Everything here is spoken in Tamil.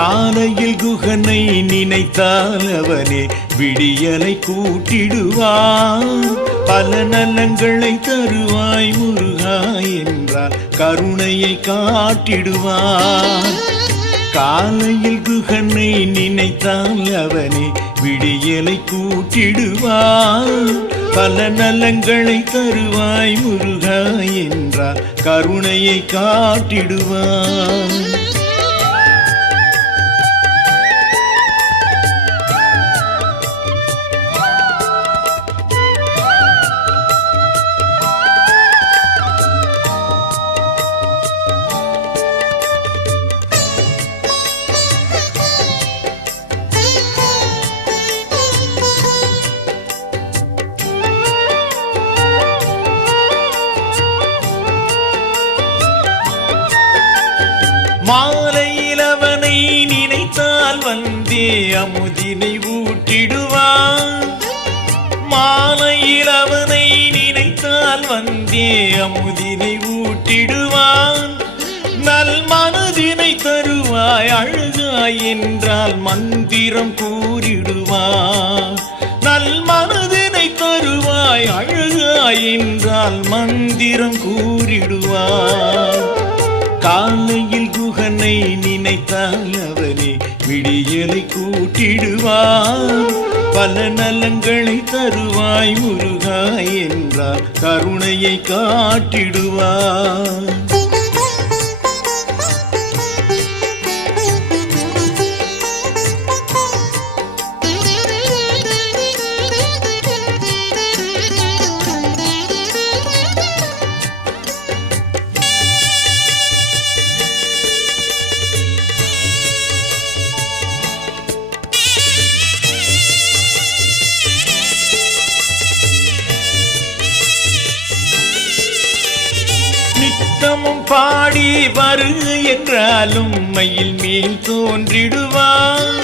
காலையில் குகனை நினைத்தால் அவனே விடியலை கூட்டிடுவான். பல நலங்களை தருவாய் முருகா என்றால் கருணையை காட்டிடுவான். காலையில் குகனை நினைத்தால் அவனே விடியலை கூட்டிடுவான். பல நலங்களை தருவாய் முருகா என்றால் கருணையை காட்டிடுவான். மாலையில் அவனை நினைத்தால் வந்தே அமுதினை ஊட்டிடுவான். மாலையில் அவனை நினைத்தால் வந்தே அமுதினை ஊட்டிடுவான். நல் மனதினை தருவாய் அழகாய் என்றால் மந்திரம் கூறிடுவான். நல் மனதினை தருவாய் அழகாய் என்றால் மந்திரம் கூறிடுவான். காலையில் குகனை நினைத்தால் அவனே விடியலை கூட்டிடுவான். பல நலங்களை தருவாய் முருகா என்றால் கருணையை காட்டிடுவான். நித்தமும் பாடி வரு என்றாலும் மயில் மேல் தோன்றிடுவான்.